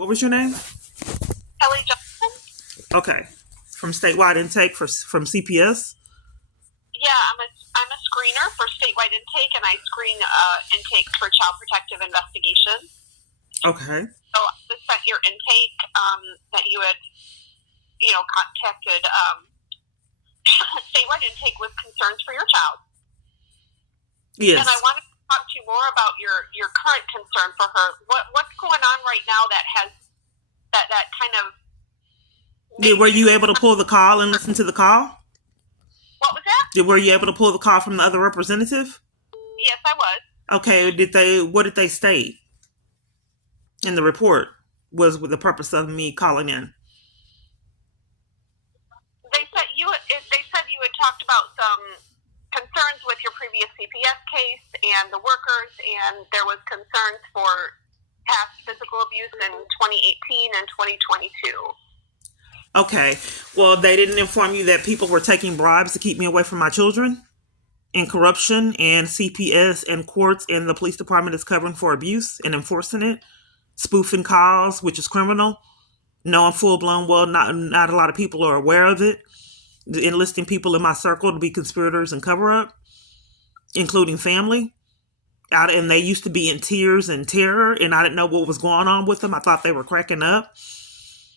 What was your name? Kelly Johnson? Okay. From Statewide Intake from CPS? Yeah, I'm a screener for statewide intake, and I screen intakes for child protective investigation. Okay. So I was sent your intake that you had, contacted statewide intake with concerns for your child. Yes. And I wanted to talk to you more about your current concern for her. What's going on right now that has that kind of... Yeah, were you able to pull the call and listen to the call? What was that? Were you able to pull the call from the other representative? Yes, I was. Okay. What did they state in the report? Was with the purpose of me calling in? They said you had talked about some concerns with your previous CPS case and the workers, and there was concerns for past physical abuse in 2018 and 2022. Okay. Well, they didn't inform you that people were taking bribes to keep me away from my children? And corruption, and CPS and courts and the police department is covering for abuse and enforcing it? Spoofing calls, which is criminal? Knowing full-blown, well, not a lot of people are aware of it. Enlisting people in my circle to be conspirators and cover-up, including family. And they used to be in tears and terror, and I didn't know what was going on with them. I thought they were cracking up.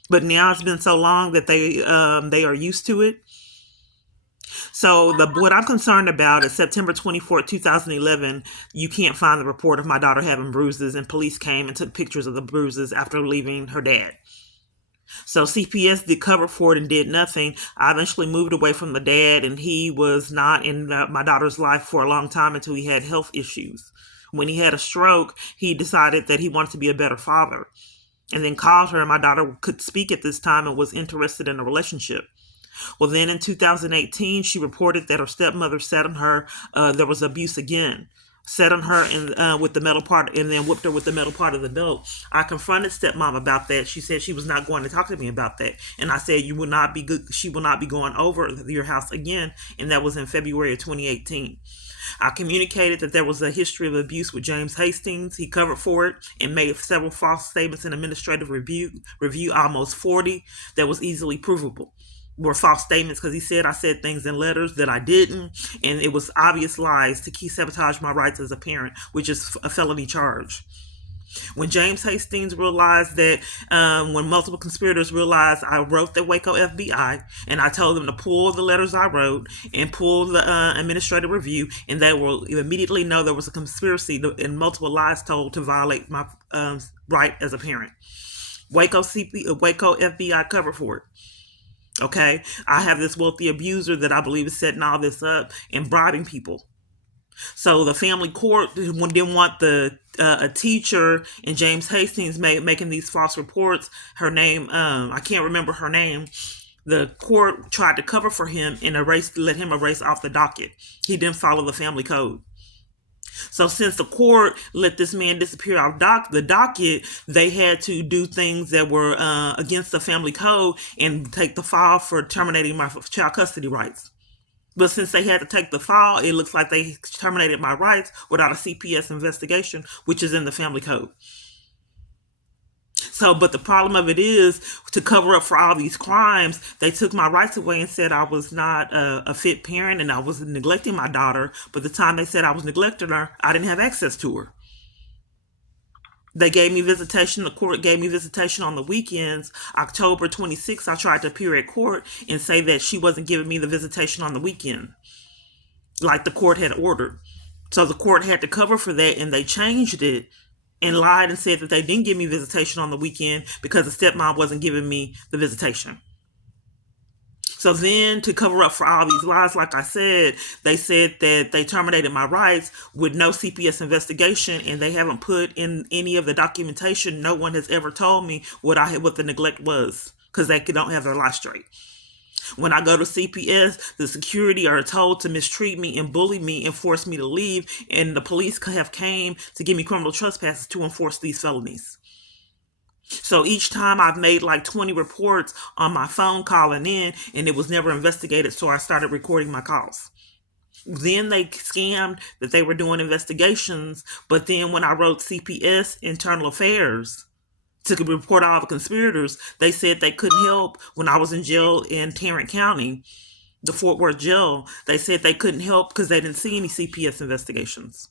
But now it's been so long that they are used to it. So what I'm concerned about is September 24th, 2011, you can't find the report of my daughter having bruises, and police came and took pictures of the bruises after leaving her dad. So CPS did cover for it and did nothing. I eventually moved away from the dad, and he was not in my daughter's life for a long time until he had health issues. When he had a stroke, he decided that he wanted to be a better father, and then called her, and my daughter could speak at this time and was interested in a relationship. Well, then in 2018, she reported that her stepmother sat on her. There was abuse again. Sat on her and with the metal part, and then whipped her with the metal part of the belt. I confronted stepmom about that. She said she was not going to talk to me about that, and I said you will not be good. She will not be going over your house again, and that was in February of 2018. I communicated that there was a history of abuse with James Hastings. He covered for it and made several false statements in administrative review, almost 40, that was easily provable. Were false statements because he said I said things in letters that I didn't, and it was obvious lies to keep sabotage my rights as a parent, which is a felony charge. When James Hastings realized that, when multiple conspirators realized I wrote the Waco FBI, and I told them to pull the letters I wrote and pull the administrative review, and they will immediately know there was a conspiracy and multiple lies told to violate my right as a parent. Waco FBI covered for it. Okay, I have this wealthy abuser that I believe is setting all this up and bribing people. So the family court didn't want a teacher and James Hastings making these false reports. Her name, I can't remember her name. The court tried to cover for him and let him erase off the docket. He didn't follow the family code. So since the court let this man disappear off the docket, they had to do things that were against the family code and take the fall for terminating my child custody rights. But since they had to take the fall, it looks like they terminated my rights without a CPS investigation, which is in the family code. So, but the problem of it is, to cover up for all these crimes, they took my rights away and said I was not a fit parent and I was neglecting my daughter. But the time they said I was neglecting her, I didn't have access to her. They gave me visitation. The court gave me visitation on the weekends. October 26th, I tried to appear at court and say that she wasn't giving me the visitation on the weekend, like the court had ordered. So the court had to cover for that, and they changed it and lied and said that they didn't give me visitation on the weekend because the stepmom wasn't giving me the visitation. So then, to cover up for all these lies, like I said, they said that they terminated my rights with no CPS investigation, and they haven't put in any of the documentation. No one has ever told me what the neglect was, because they don't have their lie straight. When I go to CPS, the security are told to mistreat me and bully me and force me to leave, and the police have came to give me criminal trespasses to enforce these felonies. So each time I've made like 20 reports on my phone calling in, and it was never investigated, so I started recording my calls. Then they scammed that they were doing investigations, but then when I wrote CPS Internal Affairs to report all the conspirators. They said they couldn't help when I was in jail in Tarrant County, the Fort Worth jail. They said they couldn't help because they didn't see any CPS investigations.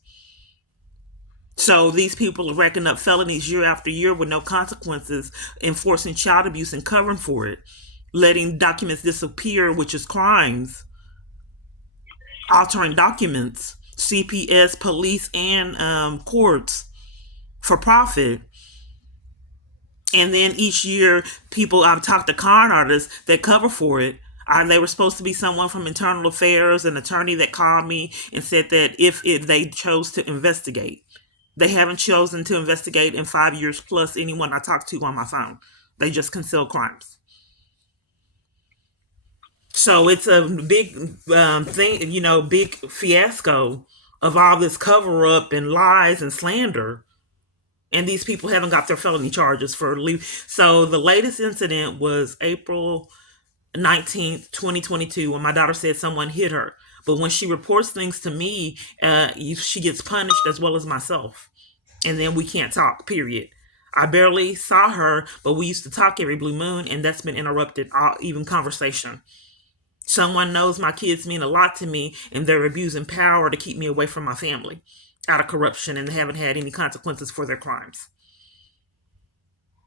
So these people are racking up felonies year after year with no consequences, enforcing child abuse and covering for it, letting documents disappear, which is crimes, altering documents, CPS, police, and courts for profit. And then each year, people, I've talked to con artists that cover for it. They were supposed to be someone from internal affairs, an attorney that called me and said that if they chose to investigate. They haven't chosen to investigate in 5 years plus anyone I talked to on my phone. They just conceal crimes. So it's a big thing, big fiasco of all this cover up and lies and slander. And these people haven't got their felony charges for leave. So the latest incident was April 19th, 2022, when my daughter said someone hit her. But when she reports things to me, she gets punished as well as myself. And then we can't talk, period. I barely saw her, but we used to talk every blue moon, and that's been interrupted, even conversation. Someone knows my kids mean a lot to me, and they're abusing power to keep me away from my family out of corruption, and they haven't had any consequences for their crimes.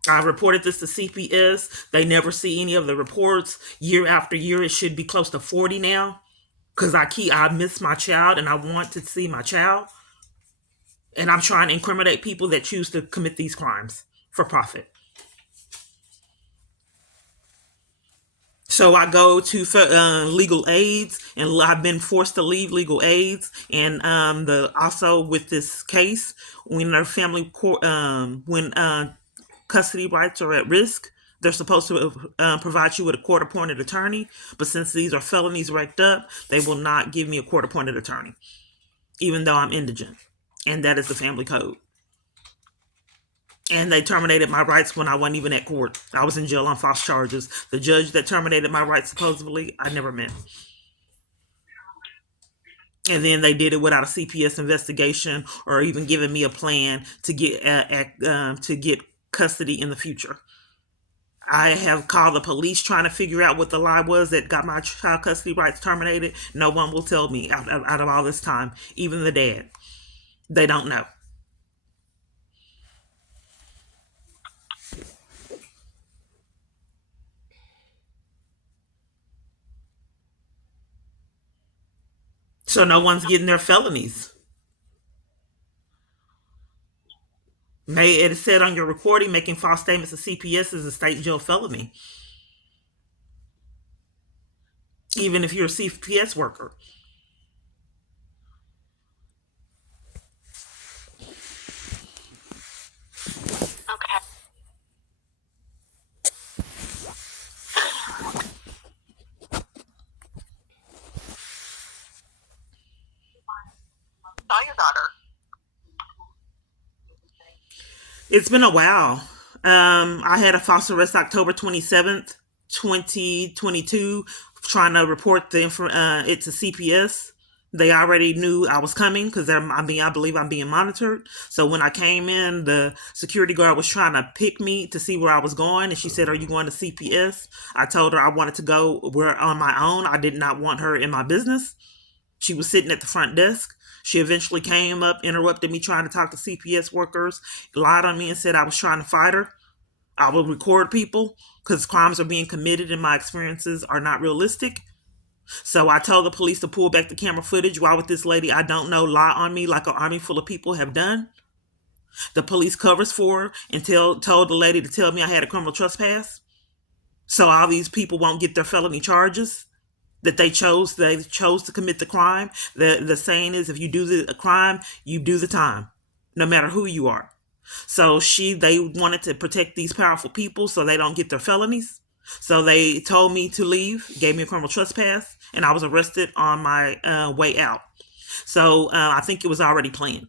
I reported this to CPS. They never see any of the reports. Year after year, it should be close to 40 now, because I miss my child, and I want to see my child. And I'm trying to incriminate people that choose to commit these crimes for profit. So I go to legal aids, and I've been forced to leave legal aids. And also with this case, when their family court, when custody rights are at risk, they're supposed to provide you with a court-appointed attorney. But since these are felonies racked up, they will not give me a court-appointed attorney, even though I'm indigent. And that is the family code. And they terminated my rights when I wasn't even at court. I was in jail on false charges. The judge that terminated my rights, supposedly, I never met. And then they did it without a CPS investigation or even giving me a plan to get custody in the future. I have called the police trying to figure out what the lie was that got my child custody rights terminated. No one will tell me out of all this time, even the dad. They don't know. So no one's getting their felonies. It said on your recording, making false statements to CPS is a state jail felony, even if you're a CPS worker. Okay. Saw your daughter. It's been a while. I had a false arrest October 27th, 2022, trying to report it to CPS. They already knew I was coming because I believe I'm being monitored. So when I came in, the security guard was trying to pick me to see where I was going, and she said, "Are you going to CPS?" I told her I wanted to go on my own. I did not want her in my business. She was sitting at the front desk. She eventually came up, interrupted me trying to talk to CPS workers, lied on me and said I was trying to fight her. I will record people because crimes are being committed and my experiences are not realistic. So I told the police to pull back the camera footage. Why would this lady I don't know lie on me like an army full of people have done? The police covers for her and told the lady to tell me I had a criminal trespass. So all these people won't get their felony charges that they chose to commit the crime. The saying is, if you do the crime, you do the time, no matter who you are. So they wanted to protect these powerful people so they don't get their felonies. So they told me to leave, gave me a criminal trespass, and I was arrested on my way out. So I think it was already planned.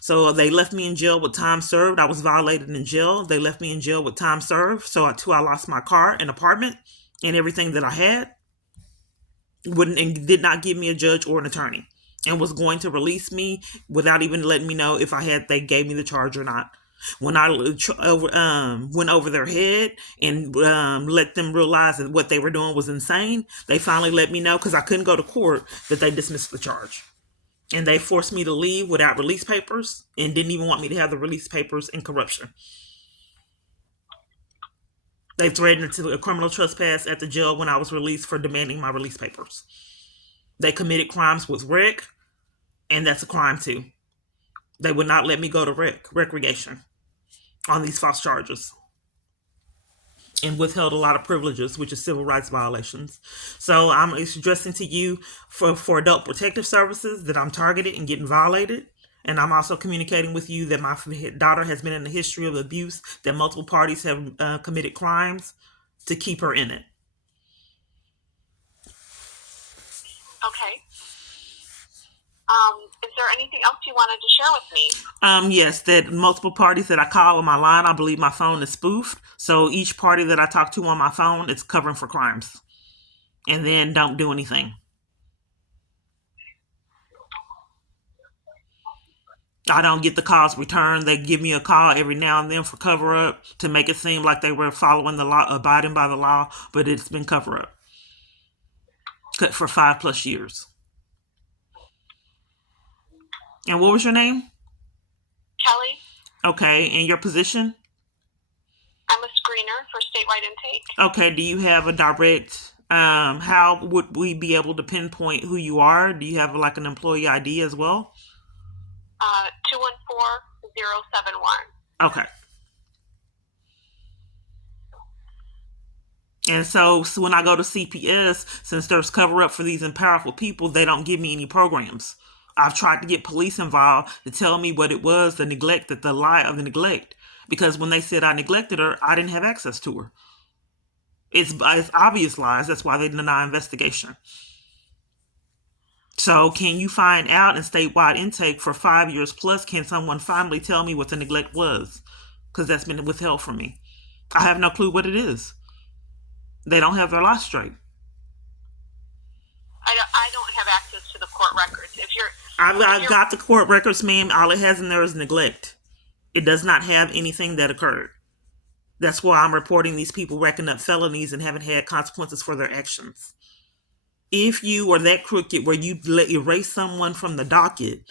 So they left me in jail with time served. I was violated in jail. They left me in jail with time served. So until I lost my car and apartment and everything that I had, and did not give me a judge or an attorney, and was going to release me without even letting me know if they gave me the charge or not. When I went over their head and let them realize that what they were doing was insane, they finally let me know, because I couldn't go to court, that they dismissed the charge. And they forced me to leave without release papers and didn't even want me to have the release papers in corruption. They threatened to a criminal trespass at the jail when I was released for demanding my release papers. They committed crimes with rec, and that's a crime too. They would not let me go to recreation on these false charges, and withheld a lot of privileges, which is civil rights violations. So I'm addressing to you for adult protective services that I'm targeted and getting violated. And I'm also communicating with you that my daughter has been in a history of abuse, that multiple parties have committed crimes to keep her in it. Okay. Is there anything else you wanted to share with me? Yes, that multiple parties that I call on my line, I believe my phone is spoofed. So each party that I talk to on my phone, it's covering for crimes. And then don't do anything. I don't get the calls returned. They give me a call every now and then for cover up to make it seem like they were following the law, abiding by the law, but it's been cover up for 5+ years. And what was your name? Kelly. Okay, and your position? I'm a screener for statewide intake. Okay, do you have a direct, how would we be able to pinpoint who you are? Do you have like an employee ID as well? 214-071. Okay. And so when I go to CPS, since there's cover up for these powerful people, they don't give me any programs. I've tried to get police involved to tell me what it was, the neglect, the lie of the neglect. Because when they said I neglected her, I didn't have access to her. It's obvious lies. That's why they deny investigation. So can you find out in statewide intake for 5 years plus, can someone finally tell me what the neglect was? Because that's been withheld from me. I have no clue what it is. They don't have their life straight. I don't have access to the court records. I've got the court records, ma'am. All it has in there is neglect. It does not have anything that occurred. That's why I'm reporting these people racking up felonies and haven't had consequences for their actions. If you are that crooked where you erase someone from the docket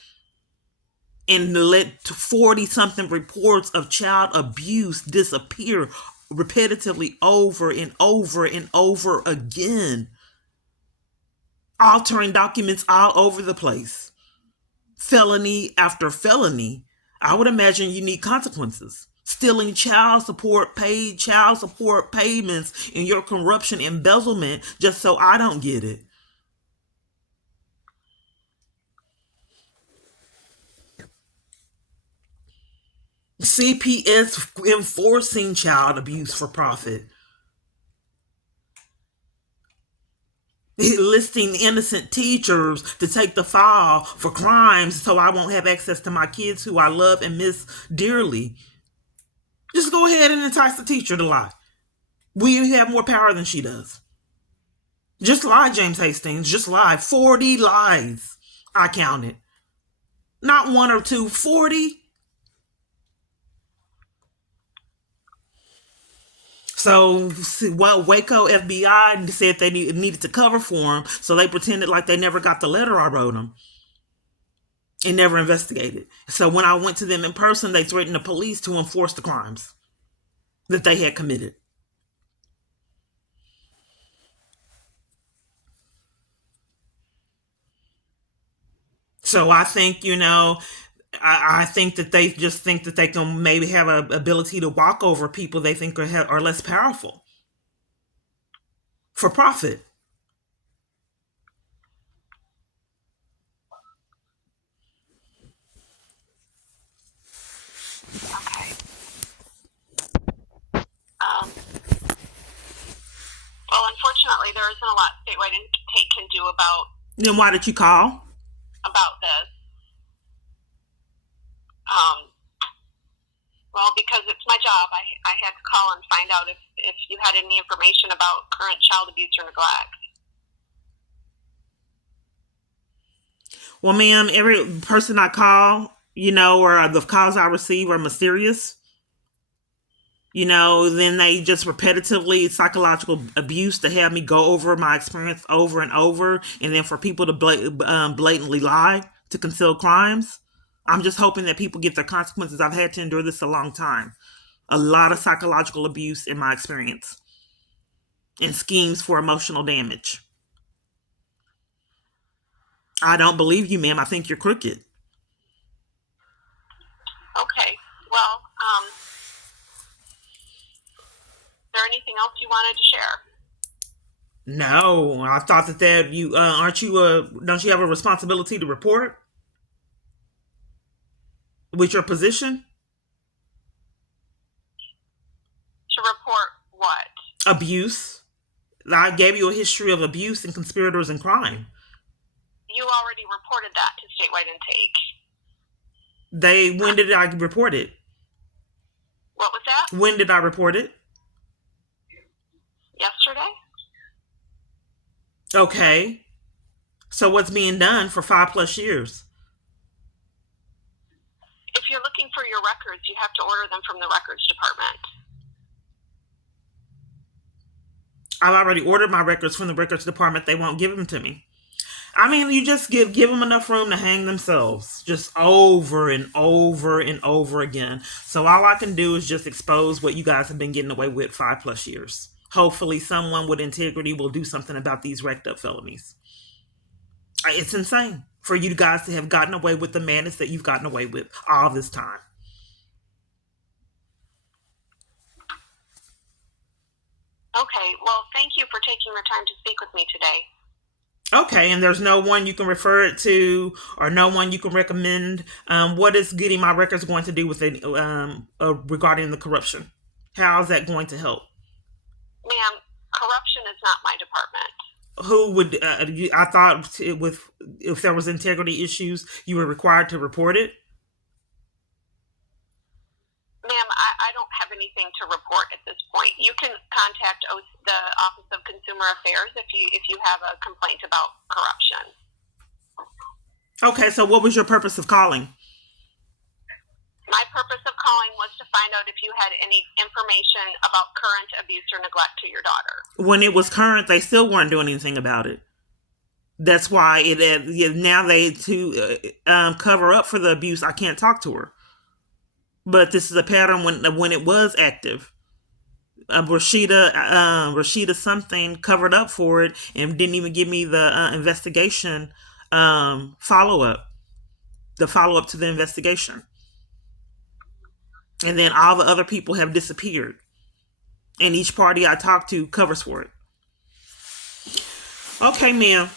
and let 40-something reports of child abuse disappear repetitively over and over and over again, altering documents all over the place, felony after felony, I would imagine you need consequences. Stealing child support payments in your corruption embezzlement just so I don't get it. CPS enforcing child abuse for profit. Listing innocent teachers to take the fall for crimes so I won't have access to my kids who I love and miss dearly. Just go ahead and entice the teacher to lie. We have more power than she does. Just lie, James Hastings. Just lie. 40 lies. I counted. Not 1 or 2, 40. So, Waco FBI said they needed to cover for him, so they pretended like they never got the letter I wrote them and never investigated. So when I went to them in person, they threatened the police to enforce the crimes that they had committed. So I think, I think that they just think that they can maybe have an ability to walk over people they think are less powerful for profit. Okay. Well, unfortunately, there isn't a lot statewide intake can do about. Then why did you call? About this. Well, because it's my job, I had to call and find out if you had any information about current child abuse or neglect. Well, ma'am, every person I call, or the calls I receive are mysterious. Then they just repetitively psychological abuse to have me go over my experience over and over, and then for people to blatantly lie to conceal crimes. I'm just hoping that people get their consequences. I've had to endure this a long time. A lot of psychological abuse in my experience, and schemes for emotional damage. I don't believe you, ma'am. I think you're crooked. Okay. Well, is there anything else you wanted to share? No, I thought that you aren't you don't you have a responsibility to report with your position? To report what? Abuse. I gave you a history of abuse and conspirators and crime. You already reported that to statewide intake. When did I report it? What was that? When did I report it? Yesterday? Okay. So what's being done for 5+ years? If you're looking for your records, you have to order them from the records department. I've already ordered my records from the records department. They won't give them to me. I mean, you just give them enough room to hang themselves, just over and over and over again. So all I can do is just expose what you guys have been getting away with 5+ years. Hopefully someone with integrity will do something about these wrecked up felonies. It's insane for you guys to have gotten away with the madness that you've gotten away with all this time. Okay, well, thank you for taking the time to speak with me today. Okay, and there's no one you can refer it to or no one you can recommend. What is getting my records going to do with it regarding the corruption? How is that going to help? Ma'am, corruption is not my department. Who would, I thought if there was integrity issues, you were required to report it? Ma'am, I don't have anything to report at this point. You can contact the Office of Consumer Affairs if you have a complaint about corruption. Okay, so what was your purpose of calling? My purpose of calling was to find out if you had any information about current abuse or neglect to your daughter. When it was current, they still weren't doing anything about it. That's why now to cover up for the abuse, I can't talk to her. But this is a pattern when it was active. Rashida something covered up for it and didn't even give me the investigation follow up, the follow up to the investigation. And then all the other people have disappeared, and each party I talk to covers for it. Okay, ma'am.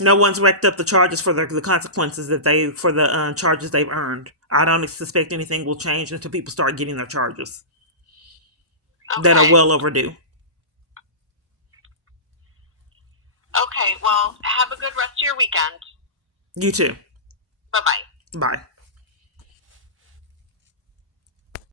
No one's racked up the charges for the consequences for the charges they've earned. I don't suspect anything will change until people start getting their charges that are well overdue. Okay, well, have a good rest of your weekend. You too. Bye-bye. Bye.